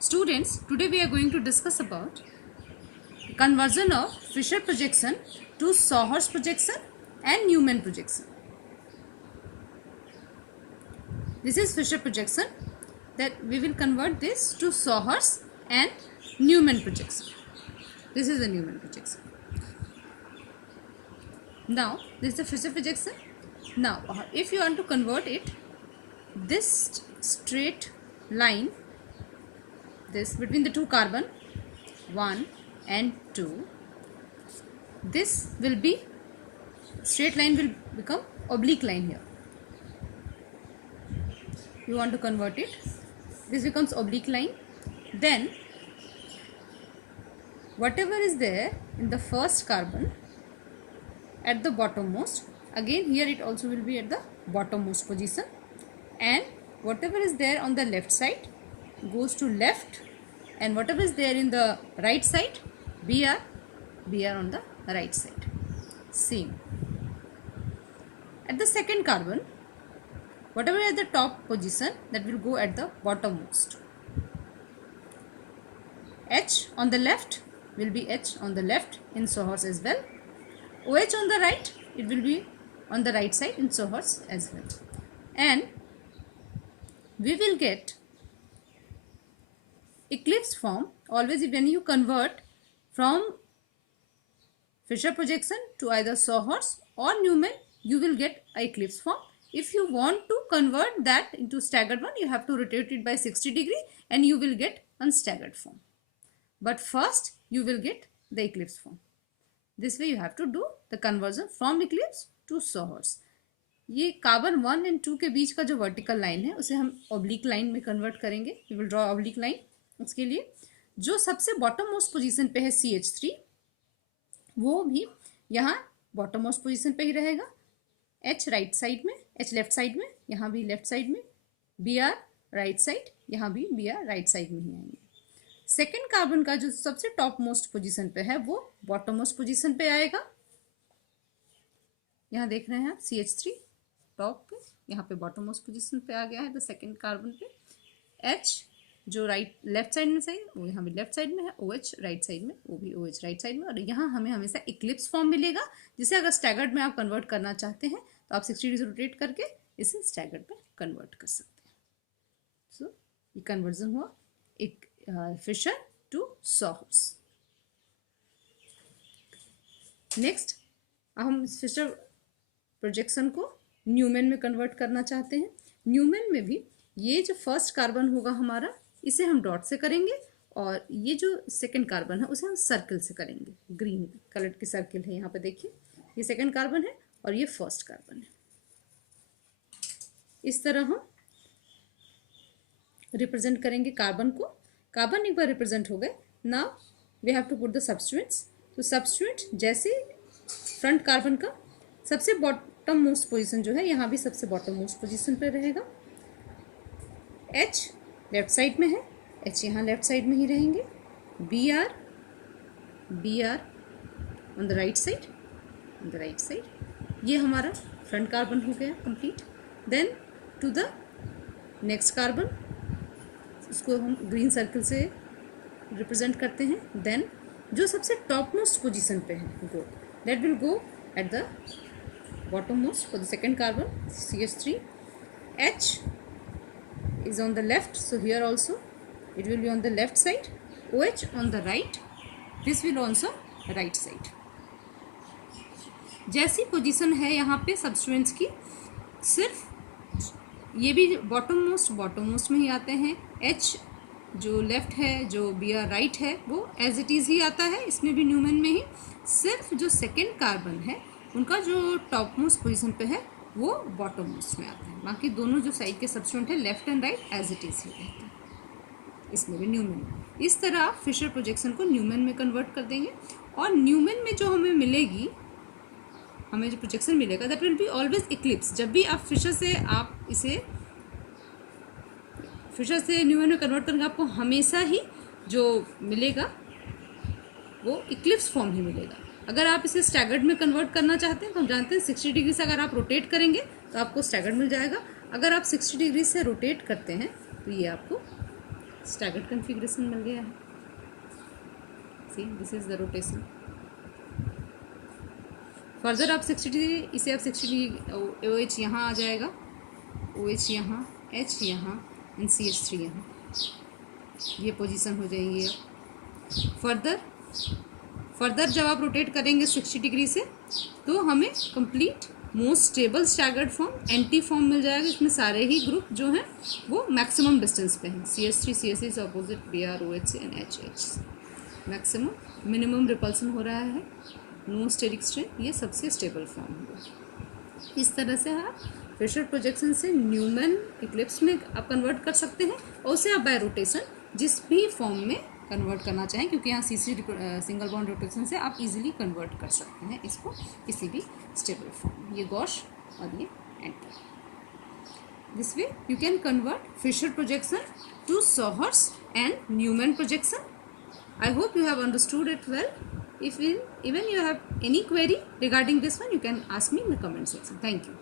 Students, today we are going to discuss about conversion of Fisher projection to Sawhorse projection and Newman projection. This is Fisher projection, that we will convert this to Sawhorse and Newman projection. This is the Newman projection. Now, this is the Fisher projection. Now, if you want to convert it, this straight line, this between the two carbon 1 and 2, this will be straight line will become oblique line here. You want to convert it, this becomes oblique line. Then whatever is there in the first carbon at the bottommost, again here it also will be at the bottommost position, and whatever is there on the left side goes to left, and whatever is there in the right side, BR on the right side. Same. At the second carbon, whatever at the top position, that will go at the bottommost. H on the left will be H on the left in Sawhorse as well. OH on the right, it will be on the right side in Sawhorse as well. And we will get eclipse form always when you convert from Fisher projection to either Sawhorse or Newman, you will get eclipse form. If you want to convert that into staggered one, you have to rotate it by 60 degree and you will get unstaggered form. But first you will get the eclipse form. This way you have to do the conversion from eclipse to Sawhorse. ये carbon 1 and 2 के बीच का जो vertical line है उसे हम oblique line में convert करेंगे. We will draw oblique line. उसके लिए जो सबसे बॉटम मोस्ट पोजीशन पे है CH3, वो भी यहाँ बॉटम मोस्ट पोजीशन पे ही रहेगा. H राइट साइड में, H लेफ्ट साइड में, यहाँ भी लेफ्ट साइड में, Br राइट साइड, यहाँ भी Br राइट साइड में ही आएंगे. सेकेंड कार्बन का जो सबसे टॉप मोस्ट पोजीशन पे है वो बॉटम मोस्ट पोजीशन पे आएगा. यहाँ देख रहे हैं आप CH3 टॉप पे, यहाँ पे बॉटम मोस्ट पोजीशन पे आ गया है. तो सेकेंड कार्बन पे H जो लेफ्ट साइड में सही, वो यहाँ भी लेफ्ट साइड में है. OH राइट साइड में, वो भी OH राइट साइड में. और यहाँ हमें हमेशा इक्लिप्स फॉर्म मिलेगा, जिसे अगर स्टैगर्ड में आप कन्वर्ट करना चाहते हैं तो आप 60 डिग्री रोटेट करके इसे स्टैगर्ड में कन्वर्ट कर सकते हैं. सो ये कन्वर्जन हुआ एक फिशर टू सॉहर्स. नेक्स्ट हम फिशर प्रोजेक्शन को न्यूमैन में कन्वर्ट करना चाहते हैं. न्यूमैन में भी ये जो फर्स्ट कार्बन होगा हमारा, इसे हम डॉट से करेंगे, और ये जो सेकंड कार्बन है उसे हम सर्कल से करेंगे. ग्रीन कलर की सर्कल है यहाँ पे, देखिए ये सेकंड कार्बन है और ये फर्स्ट कार्बन है. इस तरह हम रिप्रेजेंट करेंगे कार्बन को. कार्बन एक बार रिप्रेजेंट हो गए. Now we have to put the substituents. तो सब्स्टिट्यूएंट जैसे फ्रंट कार्बन का सबसे बॉटम मोस्ट पोजीशन जो है, यहाँ भी सबसे बॉटम मोस्ट पोजीशन पे रहेगा. H लेफ्ट साइड में है, H यहाँ लेफ्ट साइड में ही रहेंगे. Br on the right side, ये हमारा फ्रंट कार्बन हो गया complete. Then to the next carbon, उसको हम ग्रीन सर्कल से रिप्रेजेंट करते हैं. देन जो सबसे टॉप मोस्ट पोजिशन पे है वो, that will go at the bottom most for the second carbon CH3. H is on the left, so here also it will be on the left side. OH on the right, this will also right side. जैसी position है यहाँ पे substituents की, सिर्फ ये भी bottom most में ही आते हैं. H जो लेफ्ट है, जो Br राइट है, वो एज इट इज़ ही आता है इसमें भी न्यूमैन में ही. सिर्फ जो सेकेंड कार्बन है उनका जो टॉप मोस्ट पोजीशन पे है वो बॉटम मोस्ट में आता है. बाकी दोनों जो साइड के सब्स्टिट्यूएंट है left and right as it is ही रहते हैं. इसमें भी न्यूमैन. इस तरह आप फिशर प्रोजेक्शन को न्यूमैन में कन्वर्ट कर देंगे. और न्यूमैन में जो हमें मिलेगी, हमें जो प्रोजेक्शन मिलेगा, that will be always Eclipse. जब भी आप फिशर से न्यूमैन में कन्वर्ट करेंगे, आपको हमेशा ही जो मिलेगा वो इक्लिप्स फॉर्म ही मिलेगा. अगर आप इसे स्टैगर्ड में कन्वर्ट करना चाहते हैं तो हम जानते हैं 60 डिग्री से अगर आप रोटेट करेंगे तो आपको स्टैगर्ड मिल जाएगा. अगर आप 60 डिग्री से रोटेट करते हैं तो ये आपको स्टैगर्ड कन्फिग्रेशन मिल गया है। See this is the rotation. Further आप 60 डिग्री, इसे आप 60 डिग्री, ओ एच यहाँ आ जाएगा, ओ एच यहाँ, एच यहाँ एंड CH3 यहाँ, ये पोजीशन हो जाएंगी। अब फर्दर जब आप रोटेट करेंगे 60 डिग्री से तो हमें complete most stable staggered form anti form मिल जाएगा। इसमें सारे ही ग्रुप जो हैं वो मैक्सिमम डिस्टेंस पे हैं। CH3 CH3 से opposite Br OH and HH maximum minimum repulsion हो रहा है, नो स्टेरिक स्ट्रेन, ये सबसे स्टेबल फॉर्म होगा। इस तरह से आप फिशर प्रोजेक्शन से न्यूमैन इक्लिप्स में आप कन्वर्ट कर सकते हैं, और उसे आप बाय रोटेशन जिस भी फॉर्म में कन्वर्ट करना चाहें, क्योंकि यहाँ CC सिंगल बॉन्ड रोटेशन से आप इजीली कन्वर्ट कर सकते हैं इसको किसी भी स्टेबल फॉर्म। ये गॉश और ये anti. This way you can convert Fischer projection to sawhorse and Newman projection. I hope you have understood it well. If even you have any query regarding this one, you can ask me in the comment section. Thank you.